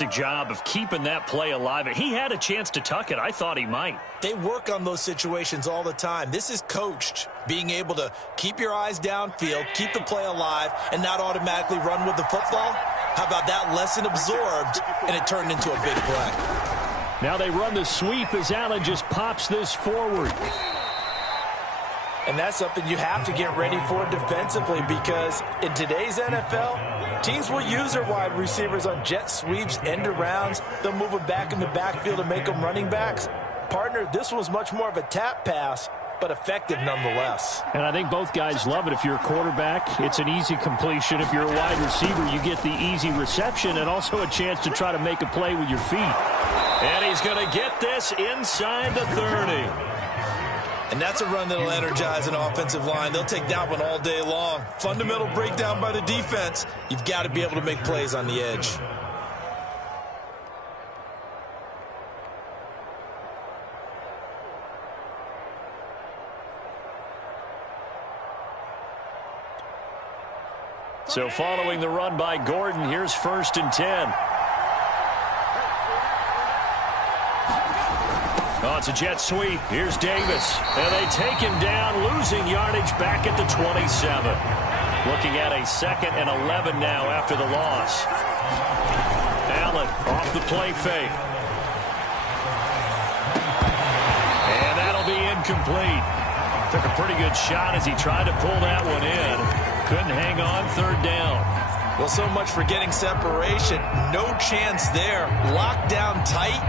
fantastic job of keeping that play alive. He had a chance to tuck it. I thought he might. They work on those situations all the time. This is coached, being able to keep your eyes downfield, keep the play alive, and not automatically run with the football. How about that lesson absorbed, and it turned into a big play? Now they run the sweep as Allen just pops this forward. And that's something you have to get ready for defensively, because in today's NFL, teams will use their wide receivers on jet sweeps, end arounds. They'll move them back in the backfield and make them running backs. Partner, this was much more of a tap pass, but effective nonetheless. And I think both guys love it. If you're a quarterback, it's an easy completion. If you're a wide receiver, you get the easy reception and also a chance to try to make a play with your feet. And he's going to get this inside the 30. And that's a run that'll energize an offensive line. They'll take that one all day long. Fundamental breakdown by the defense. You've got to be able to make plays on the edge. So following the run by Gordon, here's 1st and 10. Oh, it's a jet sweep. Here's Davis. And they take him down, losing yardage back at the 27. Looking at a 2nd and 11 now after the loss. Allen off the play fake. And that'll be incomplete. Took a pretty good shot as he tried to pull that one in. Couldn't hang on, 3rd down. Well, so much for getting separation. No chance there. Locked down tight,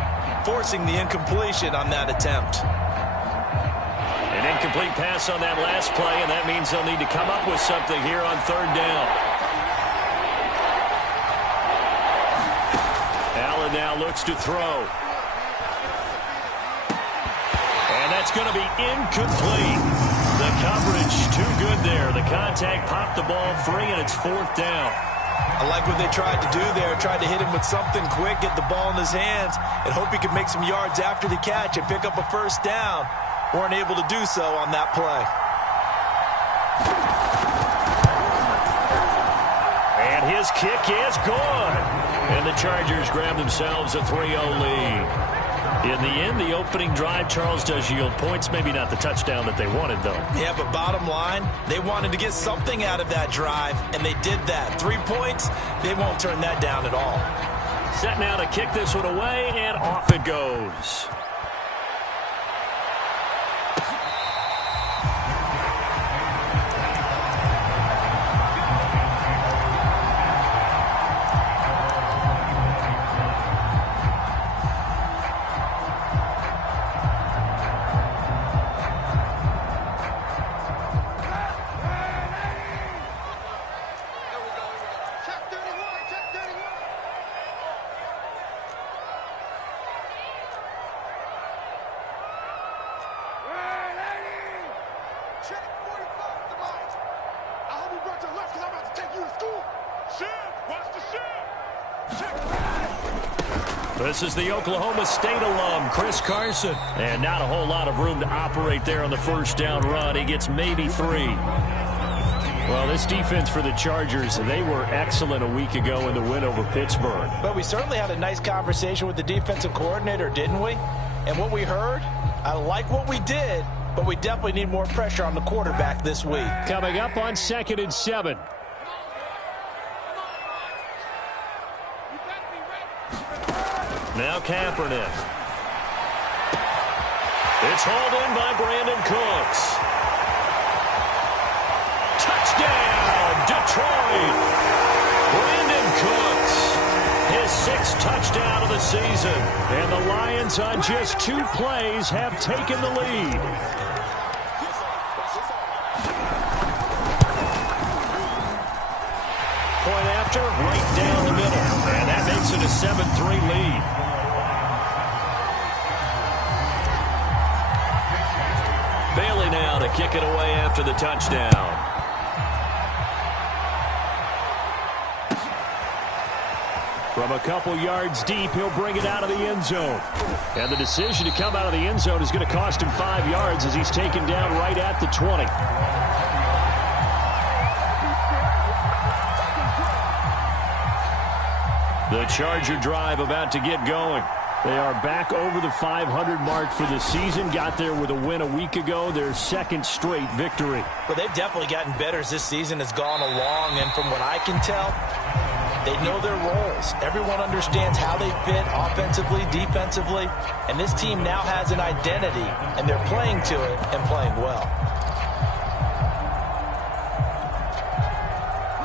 forcing the incompletion on that attempt. An incomplete pass on that last play, and that means they'll need to come up with something here on 3rd down. Allen now looks to throw. And that's going to be incomplete. The coverage too good there. The contact popped the ball free, and it's 4th down. I like what they tried to do there. Tried to hit him with something quick, get the ball in his hands, and hope he could make some yards after the catch and pick up a 1st down. Weren't able to do so on that play. And his kick is good. And the Chargers grab themselves a 3-0 lead. In the end, the opening drive, Charles, does yield points. Maybe not the touchdown that they wanted, though. Yeah, but bottom line, they wanted to get something out of that drive, and they did that. 3 points, they won't turn that down at all. Set now to kick this one away, and off it goes. This is the Oklahoma State alum, Chris Carson. And not a whole lot of room to operate there on the 1st down run. He gets maybe 3. Well, this defense for the Chargers, they were excellent a week ago in the win over Pittsburgh. But we certainly had a nice conversation with the defensive coordinator, didn't we? And what we heard, I like what we did, but we definitely need more pressure on the quarterback this week. Coming up on 2nd and 7. Now Kaepernick. It's hauled in by Brandon Cooks. Touchdown, Detroit. Brandon Cooks, his 6th touchdown of the season. And the Lions on just 2 plays have taken the lead. Point after, right down the middle. And that makes it a 7-3 lead. Bailey now to kick it away after the touchdown. From a couple yards deep, he'll bring it out of the end zone. And the decision to come out of the end zone is going to cost him 5 yards as he's taken down right at the 20. The Charger drive about to get going. They are back over the 500 mark for the season. Got there with a win a week ago. Their second straight victory. Well, they've definitely gotten better as this season has gone along. And from what I can tell, they know their roles. Everyone understands how they fit offensively, defensively. And this team now has an identity, and they're playing to it and playing well.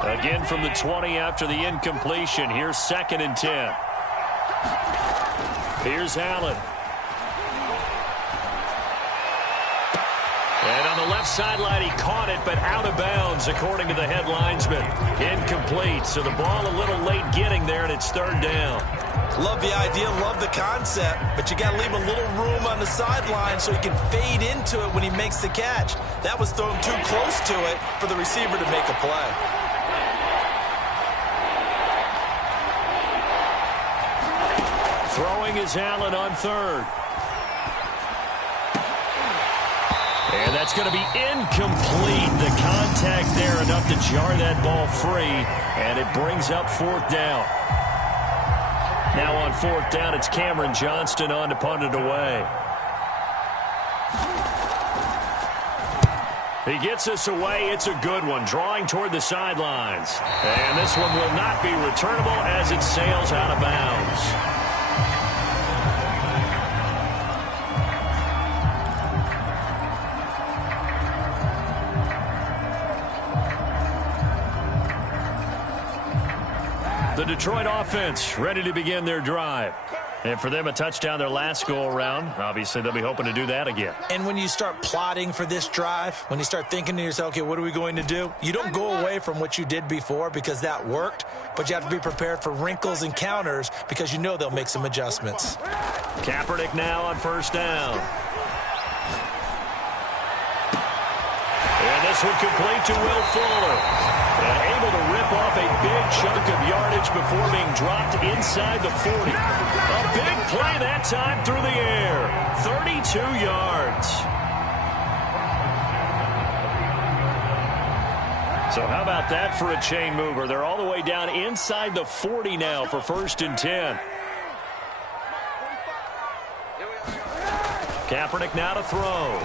Again from the 20 after the incompletion. Here's 2nd and 10. Here's Allen. And on the left sideline, he caught it, but out of bounds, according to the head linesman. Incomplete, so the ball a little late getting there, and it's 3rd down. Love the idea, love the concept, but you got to leave a little room on the sideline so he can fade into it when he makes the catch. That was thrown too close to it for the receiver to make a play. Throwing is Allen on 3rd. And that's going to be incomplete. The contact there enough to jar that ball free, and it brings up 4th down. Now on 4th down, it's Cameron Johnston on to punt it away. He gets us away. It's a good one, drawing toward the sidelines. And this one will not be returnable as it sails out of bounds. The Detroit offense ready to begin their drive. And for them, a touchdown their last go-around. Obviously, they'll be hoping to do that again. And when you start plotting for this drive, when you start thinking to yourself, okay, what are we going to do? You don't go away from what you did before because that worked, but you have to be prepared for wrinkles and counters because you know they'll make some adjustments. Kaepernick now on 1st down. And this one complete to Will Fuller. And able to rip off a big chunk of yardage before being dropped inside the 40. A big play that time through the air. 32 yards. So how about that for a chain mover? They're all the way down inside the 40 now for 1st and 10. Kaepernick now to throw.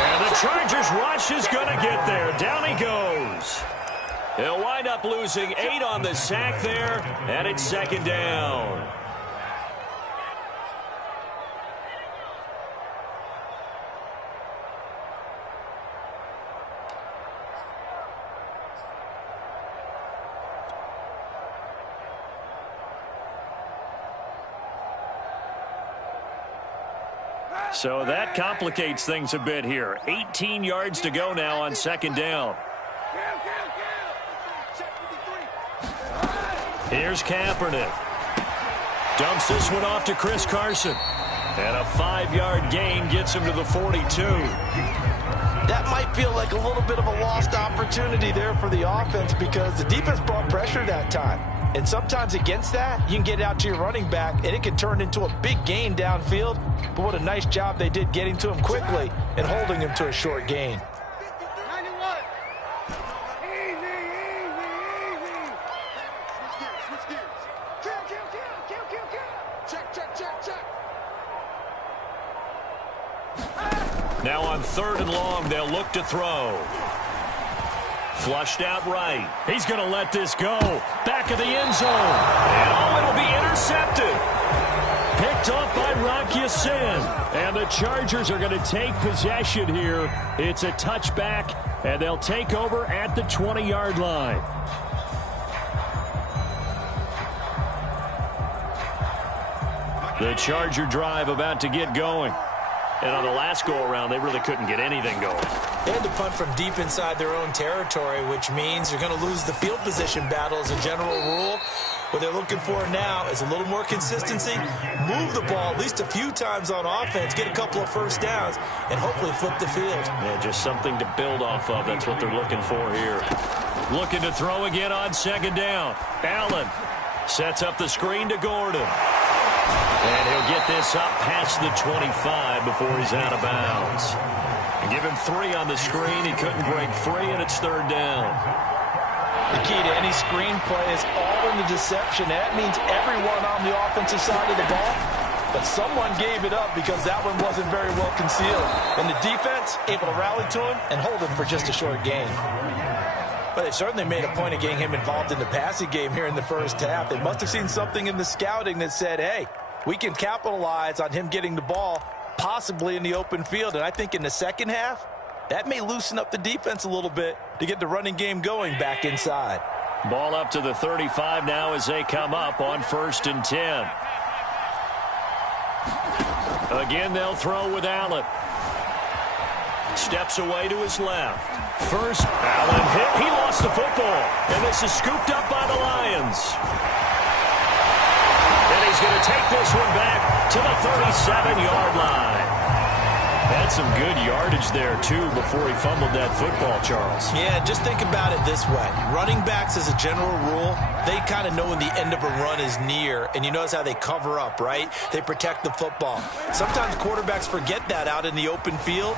And the Chargers rush is going to get there. Down he goes. He'll wind up losing 8 on the sack there, and it's 2nd down. So that complicates things a bit here. 18 yards to go now on 2nd down. Here's Kaepernick. Dumps this one off to Chris Carson. And a 5-yard gain gets him to the 42. That might feel like a little bit of a lost opportunity there for the offense because the defense brought pressure that time. And sometimes against that, you can get out to your running back, and it can turn into a big gain downfield. But what a nice job they did getting to him quickly and holding him to a short gain. Now on 3rd and long, they'll look to throw. Flushed out right. He's going to let this go. Back of the end zone. And oh, it'll be intercepted. Picked off by Rocky Sin. And the Chargers are going to take possession here. It's a touchback, and they'll take over at the 20-yard line. The Charger drive about to get going. And on the last go-around, they really couldn't get anything going. They had to punt from deep inside their own territory, which means you're going to lose the field position battle as a general rule. What they're looking for now is a little more consistency, move the ball at least a few times on offense, get a couple of first downs, and hopefully flip the field. Yeah, just something to build off of. That's what they're looking for here. Looking to throw again on 2nd down. Allen sets up the screen to Gordon. And he'll get this up past the 25 before he's out of bounds. And give him 3 on the screen. He couldn't break free, and it's 3rd down. The key to any screenplay is all in the deception. That means everyone on the offensive side of the ball, but someone gave it up because that one wasn't very well concealed. And the defense able to rally to him and hold him for just a short gain. But they certainly made a point of getting him involved in the passing game here in the first half. They must have seen something in the scouting that said, hey, we can capitalize on him getting the ball possibly in the open field. And I think in the second half, that may loosen up the defense a little bit to get the running game going back inside. Ball up to the 35 now as they come up on 1st and 10. Again, they'll throw with Allen. Steps away to his left. First, Allen hit. He lost the football. And this is scooped up by the Lions. And he's going to take this one back to the 37-yard line. Had some good yardage there, too, before he fumbled that football, Charles. Yeah, just think about it this way. Running backs, as a general rule, they kind of know when the end of a run is near, and you notice how they cover up, right? They protect the football. Sometimes quarterbacks forget that out in the open field.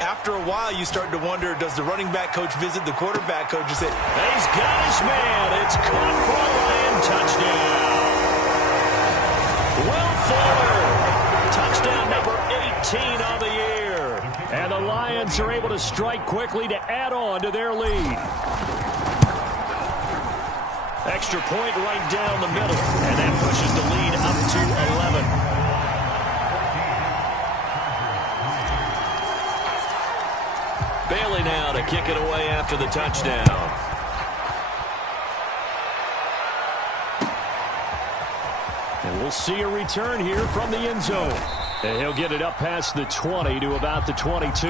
After a while, you start to wonder, does the running back coach visit the quarterback coach and say, he's got his man. It's caught for a Lion touchdown. Will Fuller, touchdown number 18 on the year. And the Lions are able to strike quickly to add on to their lead. Extra point right down the middle. And that pushes the lead up to 11. Bailey now to kick it away after the touchdown. And we'll see a return here from the end zone. And he'll get it up past the 20 to about the 22.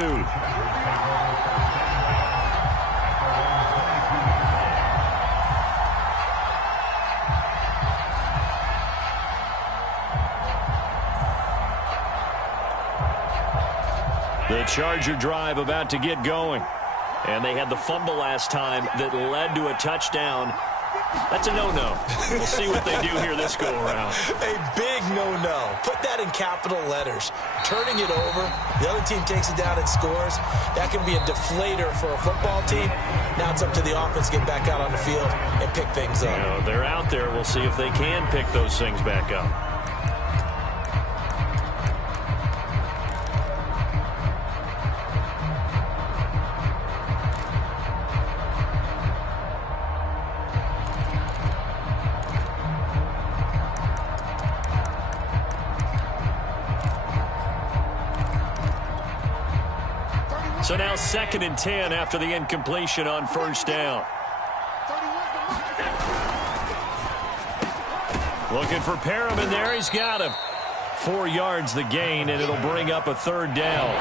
The Charger drive about to get going. And they had the fumble last time that led to a touchdown. That's a no-no. We'll see what they do here this go-around. A big no-no. Put that in capital letters. Turning it over, the other team takes it down and scores. That can be a deflator for a football team. Now it's up to the offense to get back out on the field and pick things up. You know, they're out there. We'll see if they can pick those things back up. So now 2nd and 10 after the incompletion on 1st down. Looking for Perriman there. He's got him. 4 yards the gain, and it'll bring up a 3rd down.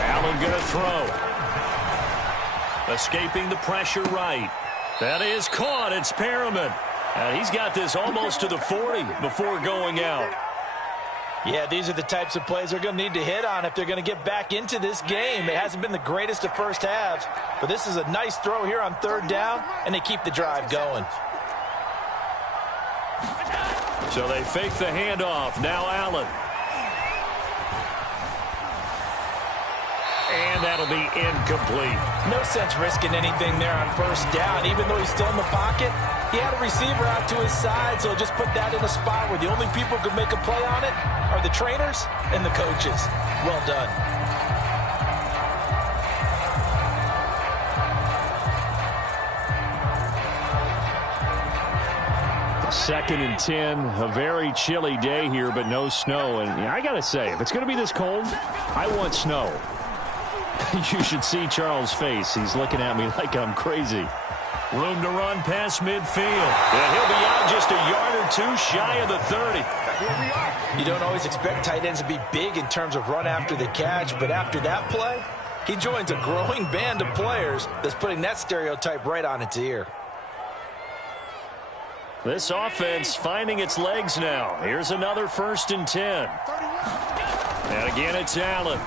Allen going to throw. Escaping the pressure right. That is caught. It's Perriman. And he's got this almost to the 40 before going out. Yeah, these are the types of plays they're going to need to hit on if they're going to get back into this game. It hasn't been the greatest of first halves, but this is a nice throw here on 3rd down, and they keep the drive going. So they fake the handoff. Now Allen. And that'll be incomplete. No sense risking anything there on 1st down. Even though he's still in the pocket, he had a receiver out to his side, so just put that in a spot where the only people who can make a play on it are the trainers and the coaches. Well done. Second and 10, a very chilly day here, but no snow. And I got to say, if it's going to be this cold, I want snow. You should see Charles' face. He's looking at me like I'm crazy. Room to run past midfield. And he'll be out just a yard or two shy of the 30. You don't always expect tight ends to be big in terms of run after the catch, but after that play, he joins a growing band of players that's putting that stereotype right on its ear. This offense finding its legs now. Here's another 1st and 10. And again, it's Allen.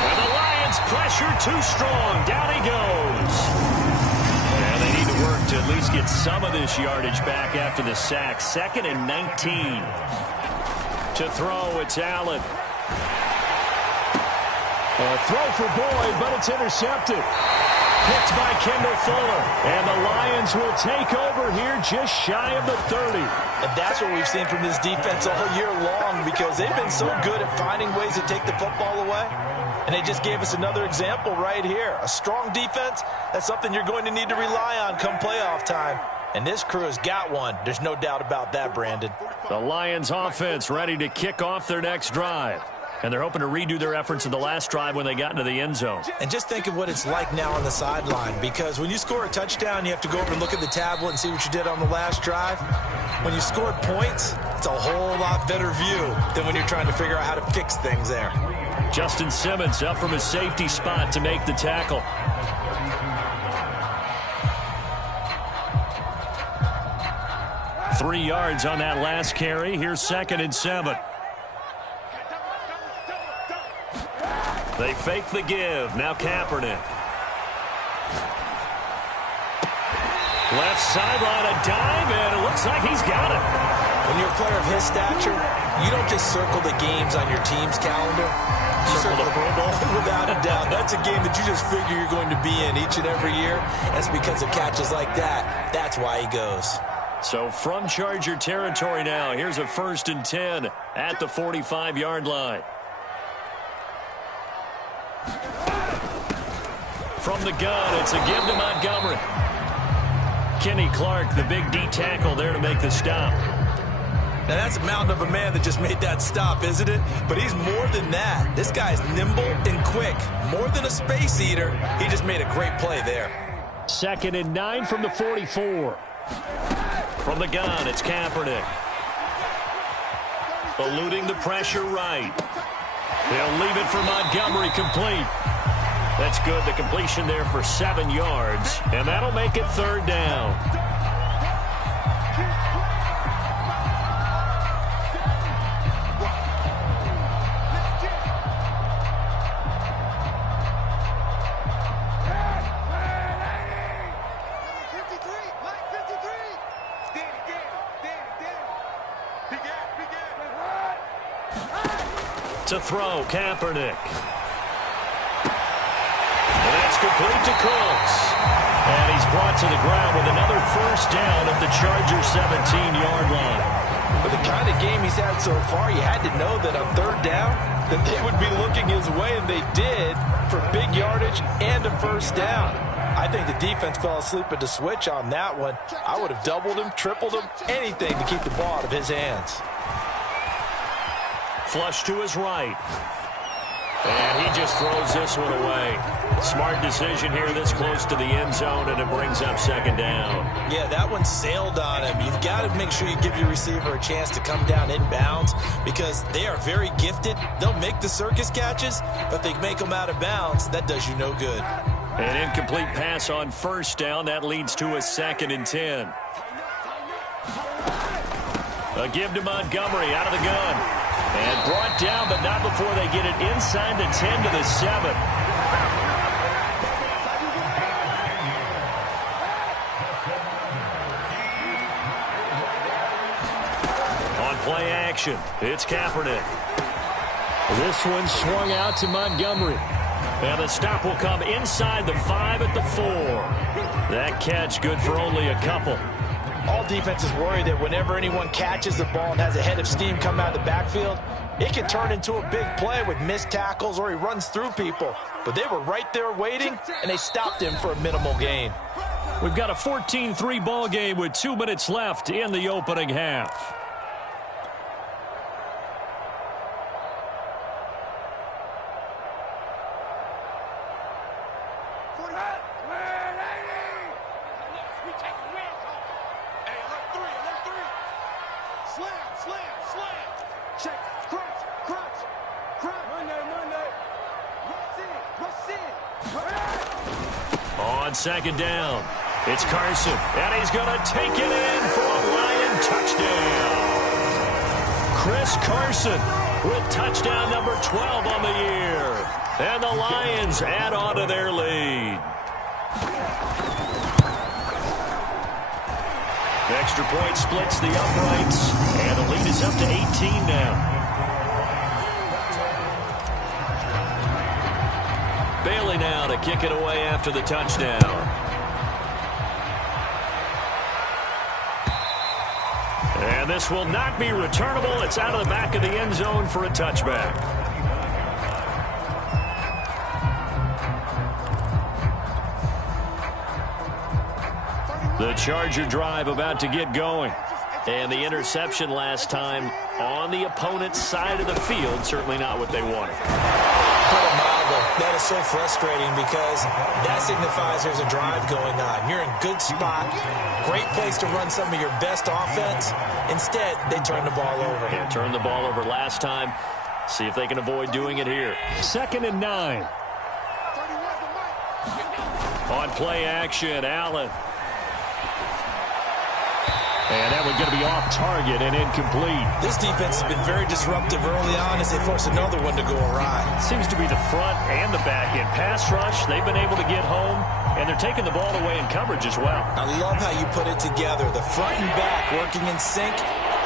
And the Lions pressure too strong. Down he goes. And they need to work to at least get some of this yardage back after the sack. 2nd and 19. To throw, it's Allen. A throw for Boyd, but it's intercepted. Picked by Kendall Fuller. And the Lions will take over here just shy of the 30. And that's what we've seen from this defense all year long, because they've been so good at finding ways to take the football away. And they just gave us another example right here. A strong defense, that's something you're going to need to rely on come playoff time. And this crew has got one. There's no doubt about that, Brandon. The Lions offense ready to kick off their next drive. And they're hoping to redo their efforts in the last drive when they got into the end zone. And just think of what it's like now on the sideline, because when you score a touchdown, you have to go over and look at the tablet and see what you did on the last drive. When you scored points, it's a whole lot better view than when you're trying to figure out how to fix things there. Justin Simmons up from his safety spot to make the tackle. Three yards on that last carry. Here's 2nd and 7. They fake the give. Now Kaepernick. Left sideline, a dive, and it looks like he's got it. When you're a player of his stature, you don't just circle the games on your team's calendar. You circle the Pro Bowl. Without a doubt. That's a game that you just figure you're going to be in each and every year. That's because of catches like that. That's why he goes. So from Charger territory now, here's a 1st and 10 at the 45-yard line. From the gun, it's a give to Montgomery. Kenny Clark, the big D tackle there to make the stop. Now that's a mountain of a man that just made that stop, isn't it? But he's more than that. This guy's nimble and quick. More than a space eater. He just made a great play there. 2nd and 9 from the 44. From the gun, it's Kaepernick. Eluding the pressure right. They'll leave it for Montgomery, complete. That's good. The completion there for 7 yards. And that'll make it 3rd down. To throw, Kaepernick. And that's complete to Cooks. And he's brought to the ground with another 1st down at the Chargers' 17-yard line. With the kind of game he's had so far, you had to know that on 3rd down, that they would be looking his way, and they did, for big yardage and a 1st down. I think the defense fell asleep at the switch on that one. I would have doubled him, tripled him, anything to keep the ball out of his hands. Flush to his right. And he just throws this one away. Smart decision here this close to the end zone, and it brings up 2nd down. Yeah, that one sailed on him. You've got to make sure you give your receiver a chance to come down inbounds, because they are very gifted. They'll make the circus catches, but if they make them out of bounds, that does you no good. An incomplete pass on 1st down. That leads to a 2nd and 10. A give to Montgomery out of the gun. And brought down, but not before they get it inside the 10 to the 7. On play action, it's Kaepernick. This one swung out to Montgomery. And the stop will come inside the 5 at the 4. That catch good for only a couple. All defenses worry that whenever anyone catches the ball and has a head of steam come out of the backfield, it can turn into a big play with missed tackles or he runs through people. But they were right there waiting, and they stopped him for a minimal gain. We've got a 14-3 ball game with 2 minutes left in the opening half. On 2nd down, it's Carson, and he's going to take it in for a Lion touchdown. Chris Carson with touchdown number 12 on the year. And the Lions add on to their lead. Extra point splits the uprights, and the lead is up to 18 now. kick it away after the touchdown. And this will not be returnable. It's out of the back of the end zone for a touchback. The Charger drive about to get going. And the interception last time on the opponent's side of the field, certainly not what they wanted. Put it mildly, that is so frustrating because that signifies there's a drive going on. You're in good spot, great place to run some of your best offense. Instead, they turn the ball over. Yeah, turned the ball over last time. See if they can avoid doing it here. 2nd and 9. On play action, Allen. And that one's going to be off target and incomplete. This defense has been very disruptive early on as they force another one to go awry. Seems to be the front and the back end. Pass rush, they've been able to get home, and they're taking the ball away in coverage as well. I love how you put it together. The front and back working in sync,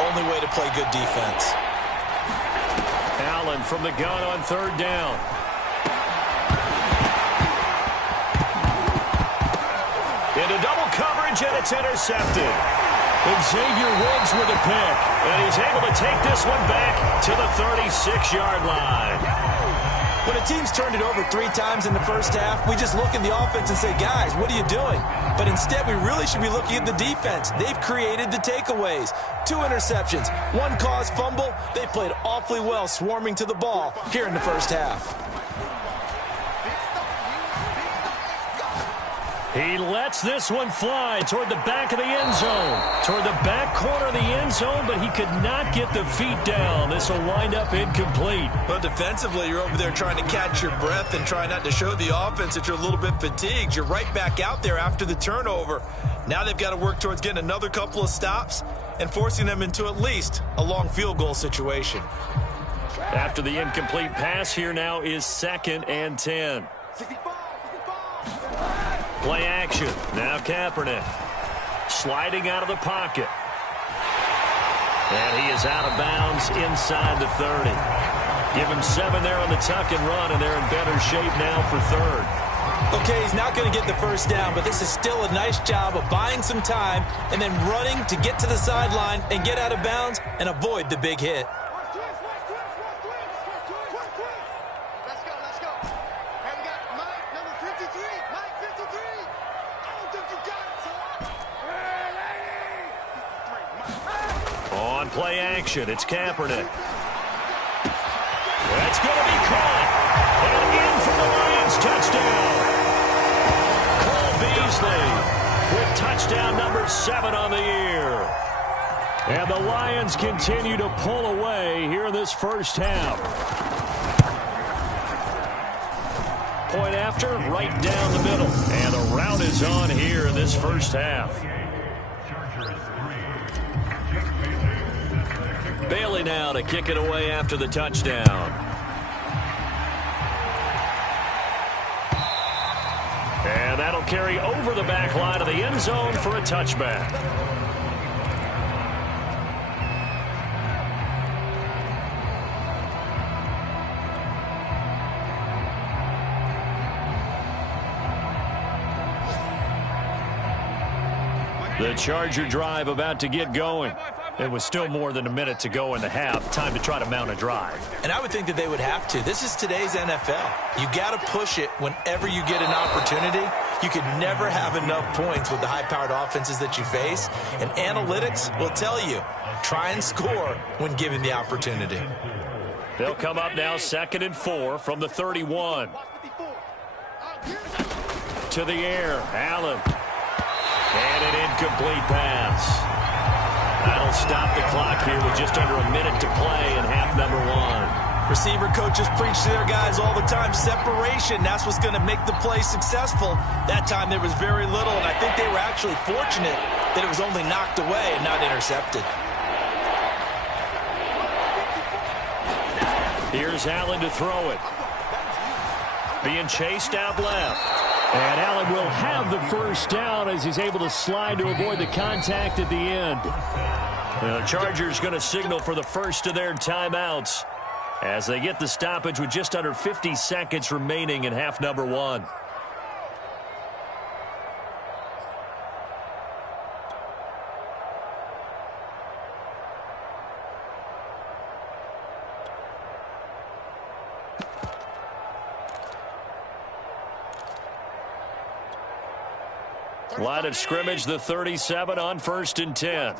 only way to play good defense. Allen from the gun on 3rd down. Into double coverage, and it's intercepted. Xavier Woods with a pick, and he's able to take this one back to the 36-yard line. When a team's turned it over 3 times in the first half, we just look at the offense and say, guys, what are you doing? But instead, we really should be looking at the defense. They've created the takeaways. 2 interceptions, 1 caused fumble. They played awfully well swarming to the ball here in the first half. He lets this one fly toward the back of the end zone. Toward the back corner of the end zone, but he could not get the feet down. This will wind up incomplete. But defensively, you're over there trying to catch your breath and try not to show the offense that you're a little bit fatigued. You're right back out there after the turnover. Now they've got to work towards getting another couple of stops and forcing them into at least a long field goal situation. After the incomplete pass, here now is 2nd and 10. Play action. Now Kaepernick. Sliding out of the pocket. And he is out of bounds inside the 30. Give him 7 there on the tuck and run, and they're in better shape now for 3rd. Okay, he's not going to get the first down, but this is still a nice job of buying some time and then running to get to the sideline and get out of bounds and avoid the big hit. On play action, it's Kaepernick. That's going to be caught. And in for the Lions touchdown. Cole Beasley with touchdown number 7 on the year. And the Lions continue to pull away here in this first half. Point after, right down the middle. And the route is on here in this first half. Bailey now to kick it away after the touchdown. And that'll carry over the back line of the end zone for a touchback. The Charger drive about to get going. It was still more than a minute to go in the half. Time to try to mount a drive. And I would think that they would have to. This is today's NFL. You got to push it whenever you get an opportunity. You could never have enough points with the high-powered offenses that you face. And analytics will tell you, try and score when given the opportunity. They'll come up now 2nd and 4 from the 31. To the air, Allen. And an incomplete pass. That'll stop the clock here with just under a minute to play in half number 1. Receiver coaches preach to their guys all the time. Separation, that's what's going to make the play successful. That time there was very little, and I think they were actually fortunate that it was only knocked away and not intercepted. Here's Allen to throw it. Being chased out left. And Allen will have the first down as he's able to slide to avoid the contact at the end. The Chargers going to signal for the first of their timeouts as they get the stoppage with just under 50 seconds remaining in half number 1. Line of scrimmage, the 37 on 1st and 10.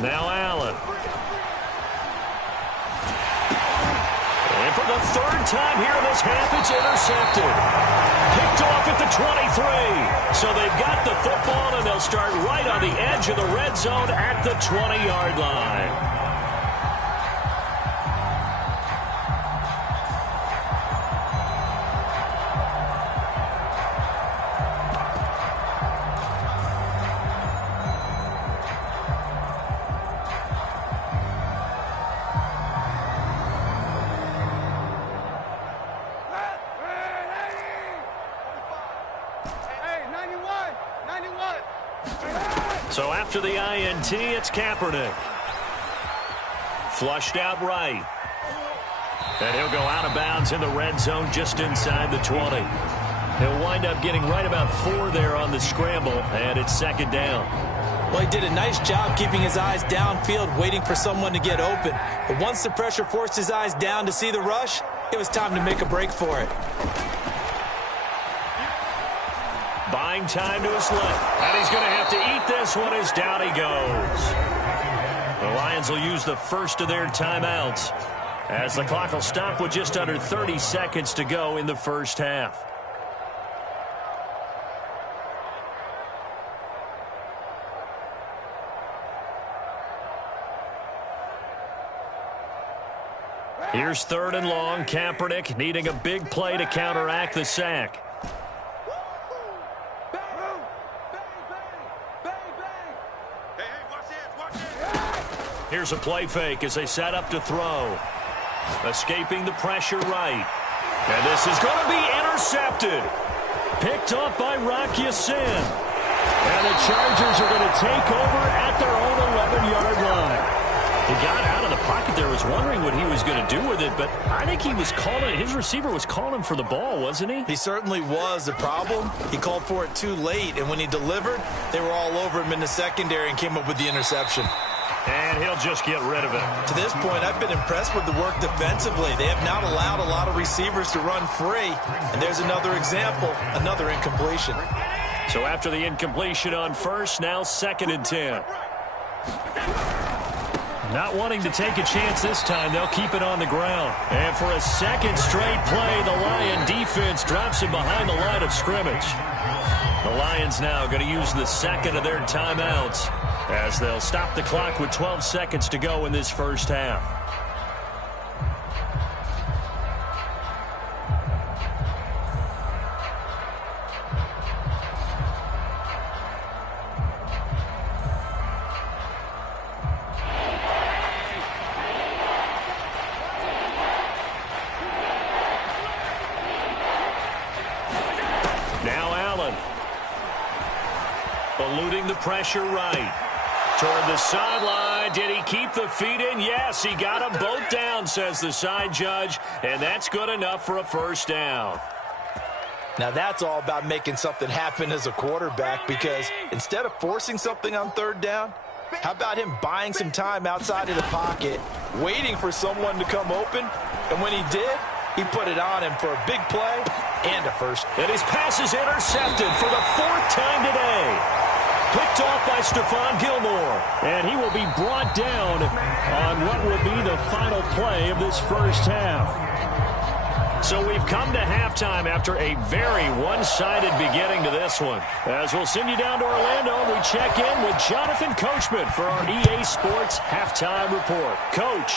Now Allen. And for the 3rd time here in this half, it's intercepted. Picked off at the 23. So they've got the football, and they'll start right on the edge of the red zone at the 20-yard line. So after the INT, it's Kaepernick. Flushed out right. And he'll go out of bounds in the red zone just inside the 20. He'll wind up getting right about 4 there on the scramble, and it's 2nd down. Well, he did a nice job keeping his eyes downfield, waiting for someone to get open. But once the pressure forced his eyes down to see the rush, it was time to make a break for it. Buying time to his left. And he's going to have to eat this one as down he goes. The Lions will use the first of their timeouts as the clock will stop with just under 30 seconds to go in the first half. Here's 3rd and long. Kaepernick needing a big play to counteract the sack. Here's a play fake as they set up to throw. Escaping the pressure right. And this is going to be intercepted. Picked off by Rock Ya-Sin. And the Chargers are going to take over at their own 11-yard line. He got out of the pocket there, was wondering what he was going to do with it, but I think he was calling, his receiver was calling for the ball, wasn't he? He certainly was. The problem, he called for it too late, and when he delivered, they were all over him in the secondary and came up with the interception. And he'll just get rid of it. To this point, I've been impressed with the work defensively. They have not allowed a lot of receivers to run free. And there's another example, another incompletion. So after the incompletion on first, now 2nd and 10. Not wanting to take a chance this time, they'll keep it on the ground. And for a 2nd straight play, the Lion defense drops him behind the line of scrimmage. The Lions now going to use the 2nd of their timeouts as they'll stop the clock with 12 seconds to go in this first half. Now Allen. Eluding the pressure right. Toward the sideline. Did he keep the feet in? Yes, he got them both down, says the side judge, and that's good enough for a 1st down. Now that's all about making something happen as a quarterback, because instead of forcing something on 3rd down, how about him buying some time outside of the pocket, waiting for someone to come open, and when he did, he put it on him for a big play and a 1st. And his pass is intercepted for the 4th time today. Picked off by Stephon Gilmore, and he will be brought down on what will be the final play of this first half. So we've come to halftime after a very one-sided beginning to this one. As we'll send you down to Orlando, we check in with Jonathan Coachman for our EA Sports Halftime Report. Coach.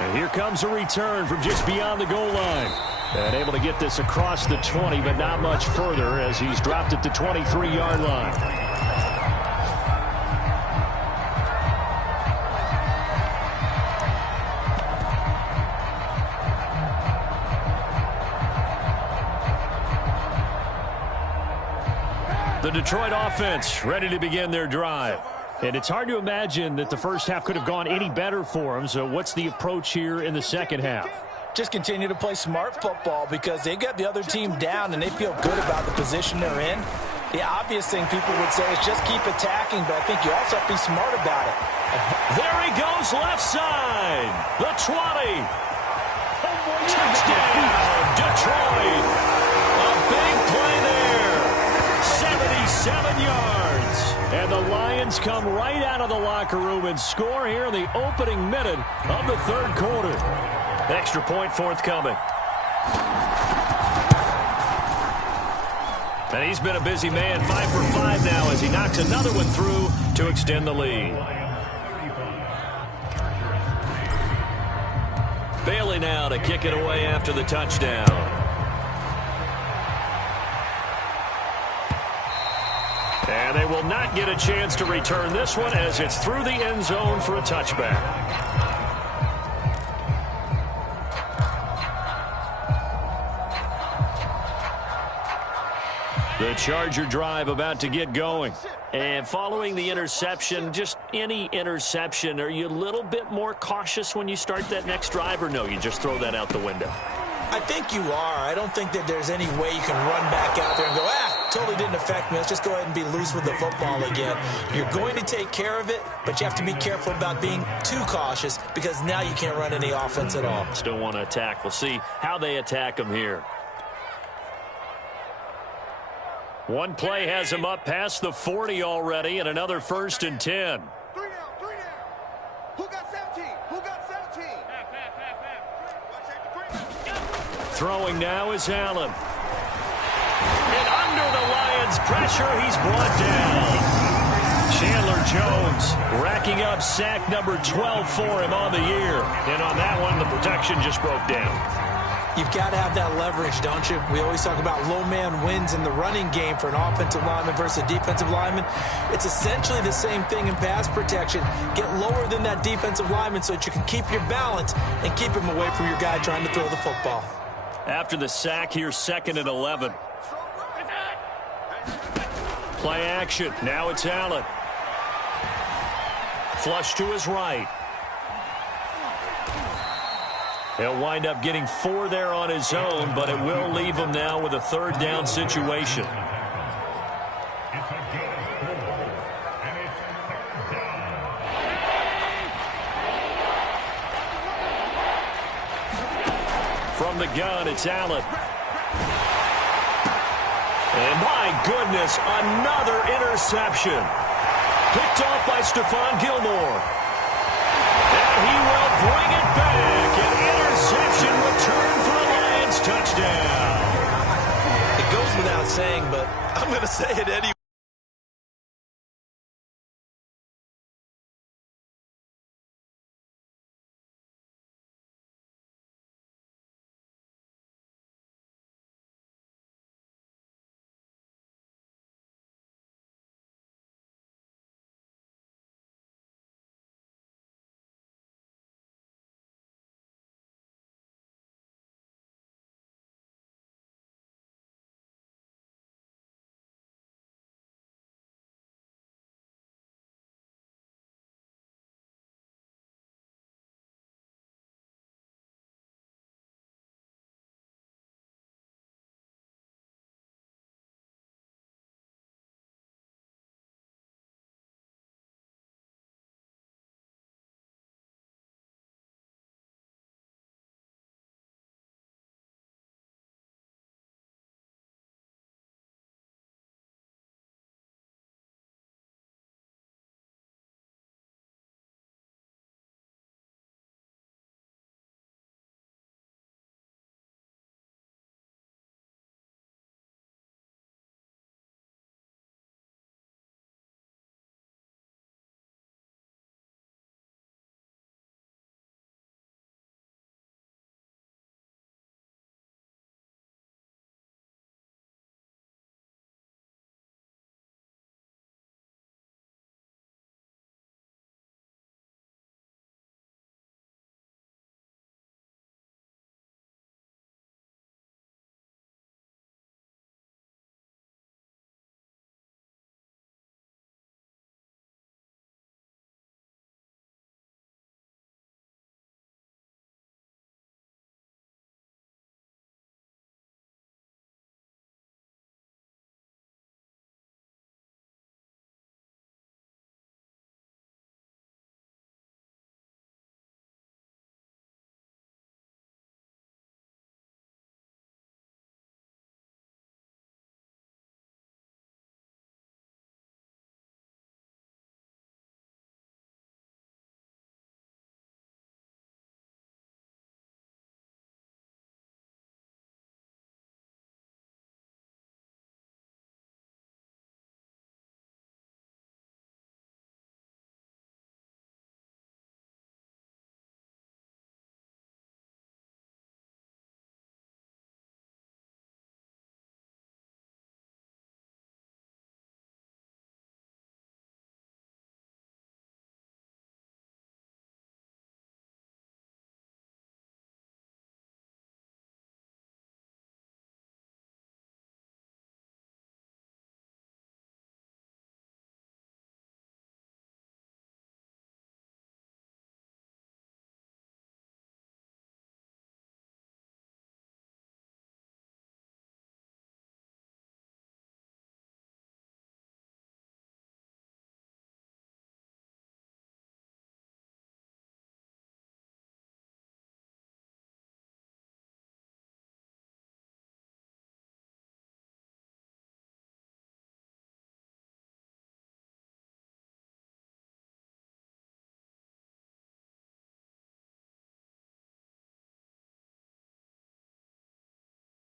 And here comes a return from just beyond the goal line. And able to get this across the 20, but not much further as he's dropped at the 23-yard line. The Detroit offense ready to begin their drive. And it's hard to imagine that the first half could have gone any better for them. So what's the approach here in the second half? Just continue to play smart football, because they got the other team down and they feel good about the position they're in. The obvious thing people would say is just keep attacking, but I think you also have to be smart about it. There he goes, left side. The 20. Touchdown, Detroit. Fans come right out of the locker room and score here in the opening minute of the third quarter. Extra point forthcoming. And he's been a busy man, 5 for 5 now as he knocks another one through to extend the lead. Bailey now to kick it away after the touchdown. And they will not get a chance to return this one as it's through the end zone for a touchback. The Charger drive about to get going. And following the interception, just any interception, are you a little bit more cautious when you start that next drive, or no, you just throw that out the window? I think you are. I don't think that there's any way you can run back out there and go, totally didn't affect me. Let's just go ahead and be loose with the football again. You're going to take care of it, but you have to be careful about being too cautious because now you can't run any offense at all. Still want to attack. We'll see how they attack them here. One play has him up past the 40 already, and another 1st and 10. 3 down. Who got 17? Throwing now is Allen. And under the Lions' pressure, he's brought down. Chandler Jones racking up sack number 12 for him on the year. And on that one, the protection just broke down. You've got to have that leverage, don't you? We always talk about low man wins in the running game for an offensive lineman versus a defensive lineman. It's essentially the same thing in pass protection. Get lower than that defensive lineman so that you can keep your balance and keep him away from your guy trying to throw the football. After the sack here, 2nd and 11. Play action. Now it's Allen. Flush to his right. He'll wind up getting 4 there on his own, but it will leave him now with a 3rd down situation. From the gun, it's Allen. And my goodness, another interception. Picked off by Stephon Gilmore. And he will bring it back. An interception return for a Lions touchdown. It goes without saying, but I'm going to say it anyway.